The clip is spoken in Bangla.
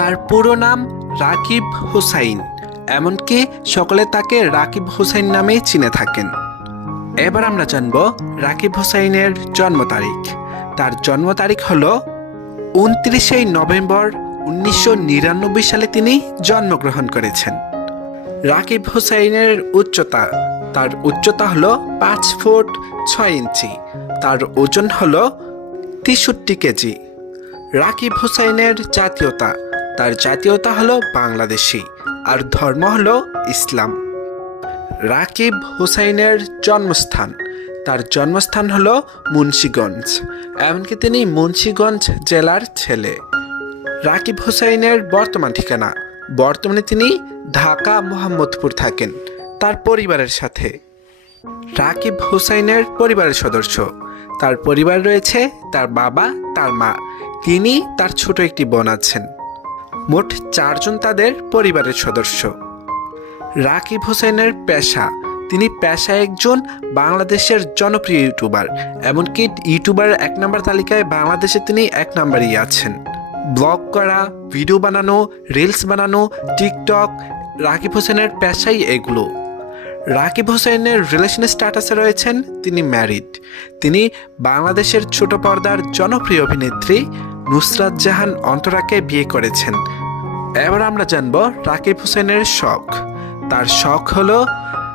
তার পুরো নাম রাকিব হুসাইন, এমনকি সকলে তাকে রাকিব হুসাইন নামেই চিনে থাকেন। এবার আমরা জানব রাকিব হুসাইনের জন্ম তারিখ। তার জন্ম তারিখ হল 29শে নভেম্বর 1999 সালে তিনি জন্মগ্রহণ করেছেন। রাকিব হুসাইনের উচ্চতা, তার উচ্চতা হলো 5 ফুট 6 ইঞ্চি। তার ওজন হলো 63 কেজি। রাকিব হুসাইনের জাতীয়তা, তার জাতীয়তা হলো বাংলাদেশি, আর ধর্ম হলো ইসলাম। রাকিব হুসাইনের জন্মস্থান, তার জন্মস্থান হলো মুন্সিগঞ্জ, এমনকি তিনি মুন্সিগঞ্জ জেলার ছেলে। রাকিব হুসাইনের বর্তমান ঠিকানা, বর্তমানে তিনি ঢাকা মোহাম্মদপুর থাকেন তার পরিবারের সাথে। রাকিব হুসাইনের পরিবারের সদস্য, তার পরিবার রয়েছে তার বাবা, তার মা, তিনি, তার ছোট একটি বোন আছেন। মোট 4 জন তাদের পরিবারের সদস্য। রাকিব হুসাইনের পেশা, তিনি পেশায় একজন বাংলাদেশের জনপ্রিয় ইউটিউবার, এমনকি ইউটিউবার 1 নম্বর তালিকায় বাংলাদেশে তিনি 1 নম্বরেই আছেন। ব্লগ করা, ভিডিও বানানো, রিলস বানানো, টিকটক, রাকিব হোসেনের পেশাই এগুলো। রাকিব হোসেনের রিলেশন স্ট্যাটাসে রয়েছেন তিনি ম্যারিড। তিনি বাংলাদেশের ছোট পর্দার জনপ্রিয় অভিনেত্রী নুসরাত জাহান অন্তরাকে বিয়ে করেছেন। এবার আমরা জানব রাকিব হোসেনের শখ। তার শখ হলো